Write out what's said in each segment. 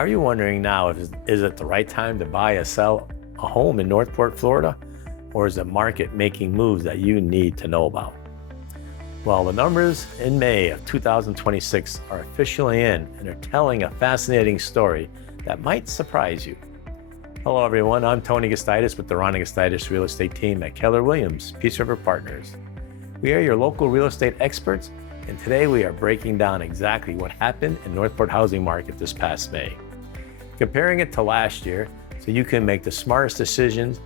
Are you wondering now, is it the right time to buy or sell a home in Northport, Florida? Or is the market making moves that you need to know about? Well, the numbers in May of 2026 are officially in and are telling a fascinating story that might surprise you. Hello everyone, I'm Tony Gustitus with the Rhonda Gustitus Real Estate Team at Keller Williams, Peace River Partners. We are your local real estate experts, and today we are breaking down exactly what happened in Northport housing market this past May. Comparing it to last year so you can make the smartest decisions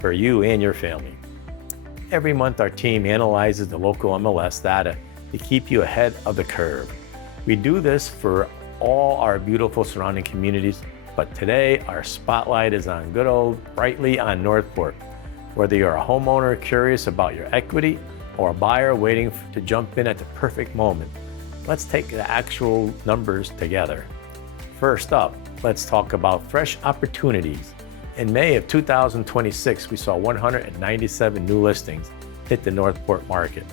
for you and your family. Every month our team analyzes the local MLS data to keep you ahead of the curve. We do this for all our beautiful surrounding communities, but today our spotlight is on good old brightly on Northport. Whether you're a homeowner curious about your equity or a buyer waiting to jump in at the perfect moment, let's take the actual numbers together. First up, let's talk about fresh opportunities. In May of 2026, we saw 197 new listings hit the Northport market.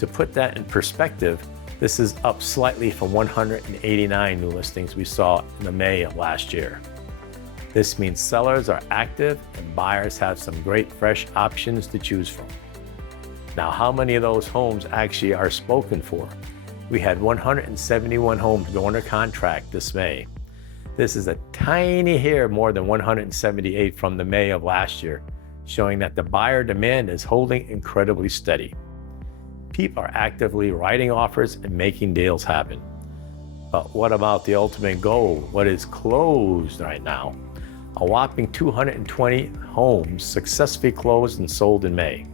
To put that in perspective, this is up slightly from 189 new listings we saw in the May of last year. This means sellers are active and buyers have some great fresh options to choose from. Now, how many of those homes actually are spoken for? We had 171 homes go under contract this May. This is a tiny hair more than 178 from the May of last year, showing that the buyer demand is holding incredibly steady. People are actively writing offers and making deals happen. But what about the ultimate goal? What is closed right now? A whopping 220 homes successfully closed and sold in May.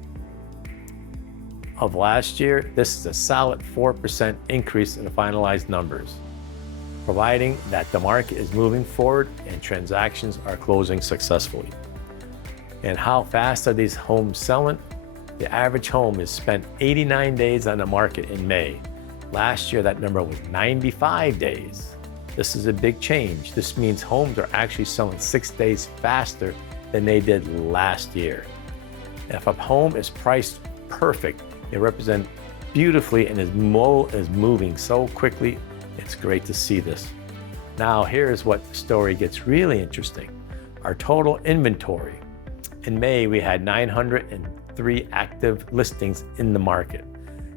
Of last year, this is a solid 4% increase in the finalized numbers, providing that the market is moving forward and transactions are closing successfully. And how fast are these homes selling? The average home is spent 89 days on the market in May. Last year, that number was 95 days. This is a big change. This means homes are actually selling 6 days faster than they did last year. If a home is priced perfect, it represents beautifully and is moving so quickly. It's great to see this. Now, here's what the story gets really interesting. Our total inventory. In May, we had 903 active listings in the market.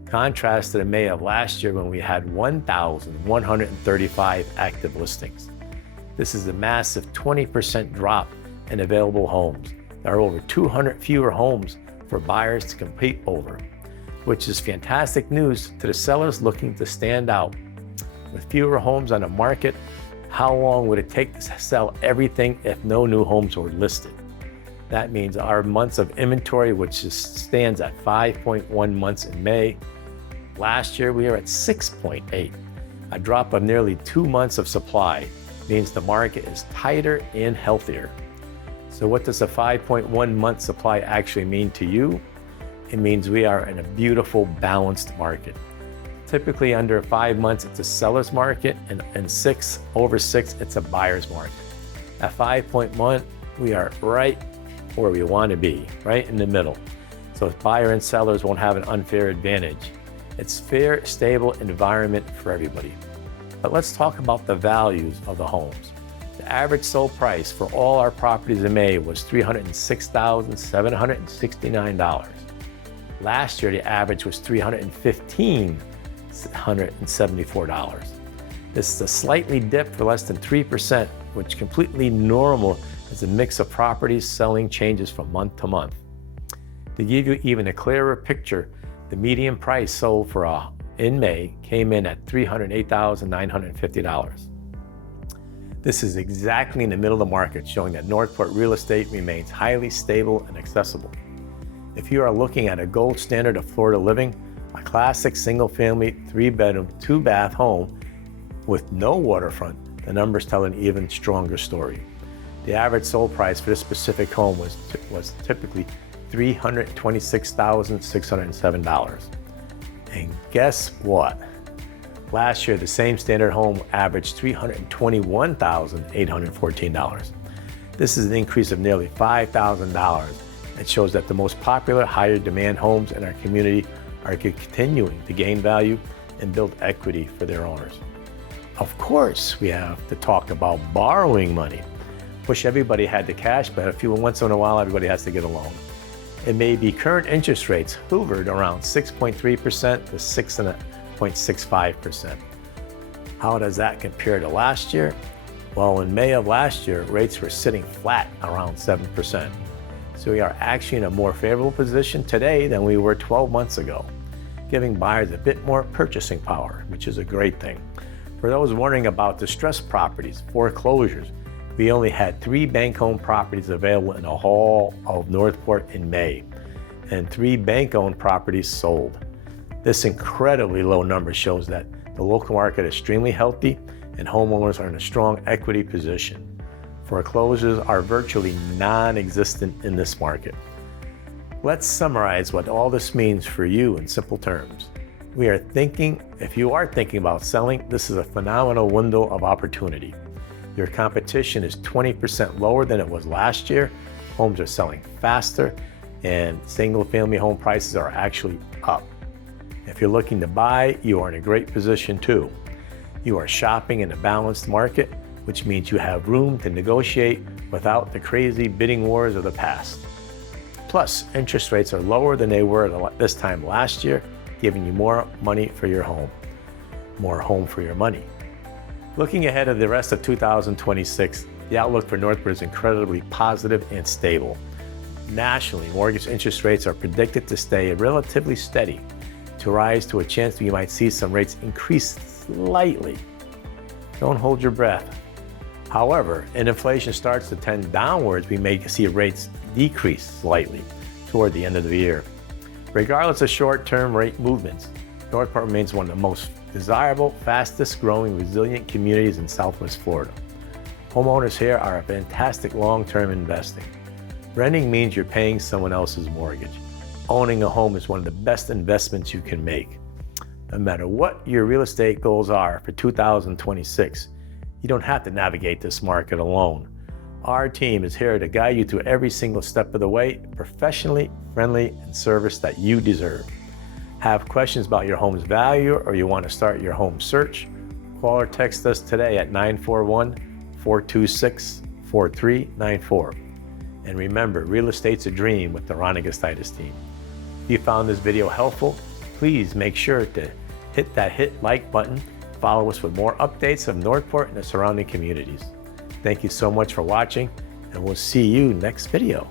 Contrast to the May of last year when we had 1,135 active listings. This is a massive 20% drop in available homes. There are over 200 fewer homes for buyers to compete over, which is fantastic news to the sellers looking to stand out. With fewer homes on the market, how long would it take to sell everything if no new homes were listed? That means our months of inventory, which stands at 5.1 months in May. Last year, we were at 6.8. A drop of nearly 2 months of supply means the market is tighter and healthier. So what does a 5.1 month supply actually mean to you? It means we are in a beautiful, balanced market. Typically under 5 months, it's a seller's market, and over 6, it's a buyer's market. At 5.1, we are right where we want to be, right in the middle. So buyer and sellers won't have an unfair advantage. It's fair, stable environment for everybody. But let's talk about the values of the homes. The average sold price for all our properties in May was $306,769. Last year, the average was $315,174. This is a slightly dip for less than 3%, which is completely normal as the mix of properties selling changes from month to month. To give you even a clearer picture, the median price sold in May came in at $308,950. This is exactly in the middle of the market, showing that Northport real estate remains highly stable and accessible. If you are looking at a gold standard of Florida living, a classic single-family, 3-bedroom, 2-bath home with no waterfront, the numbers tell an even stronger story. The average sold price for this specific home was typically $326,607. And guess what? Last year, the same standard home averaged $321,814. This is an increase of nearly $5,000. It shows that the most popular, higher demand homes in our community are continuing to gain value and build equity for their owners. Of course, we have to talk about borrowing money. Wish everybody had the cash, but once in a while, everybody has to get a loan. It may be current interest rates hovered around 6.3% to 6.65%. How does that compare to last year? Well, in May of last year, rates were sitting flat around 7%. So we are actually in a more favorable position today than we were 12 months ago, giving buyers a bit more purchasing power, which is a great thing. For those wondering about distressed properties, foreclosures, we only had 3 bank-owned properties available in the whole of Northport in May, and 3 bank-owned properties sold. This incredibly low number shows that the local market is extremely healthy and homeowners are in a strong equity position. Foreclosures are virtually non-existent in this market. Let's summarize what all this means for you in simple terms. If you are thinking about selling, this is a phenomenal window of opportunity. Your competition is 20% lower than it was last year. Homes are selling faster and single-family home prices are actually up. If you're looking to buy, you are in a great position too. You are shopping in a balanced market, which means you have room to negotiate without the crazy bidding wars of the past. Plus, interest rates are lower than they were this time last year, giving you more money for your home, more home for your money. Looking ahead of the rest of 2026, the outlook for Northport is incredibly positive and stable. Nationally, mortgage interest rates are predicted to stay relatively steady, to rise to a chance that you might see some rates increase slightly. Don't hold your breath. However, if inflation starts to tend downwards, we may see rates decrease slightly toward the end of the year. Regardless of short-term rate movements, Northport remains one of the most desirable, fastest growing, resilient communities in Southwest Florida. Homeowners here are a fantastic long-term investing. Renting means you're paying someone else's mortgage. Owning a home is one of the best investments you can make. No matter what your real estate goals are for 2026, you don't have to navigate this market alone. Our team is here to guide you through every single step of the way, professionally, friendly, and service that you deserve. Have questions about your home's value or you want to start your home search? Call or text us today at 941-426-4394. And remember, real estate's a dream with the Rhonda Gustitus Team. If you found this video helpful, please make sure to hit that like button. Follow us with more updates of Northport and the surrounding communities. Thank you so much for watching, and we'll see you next video.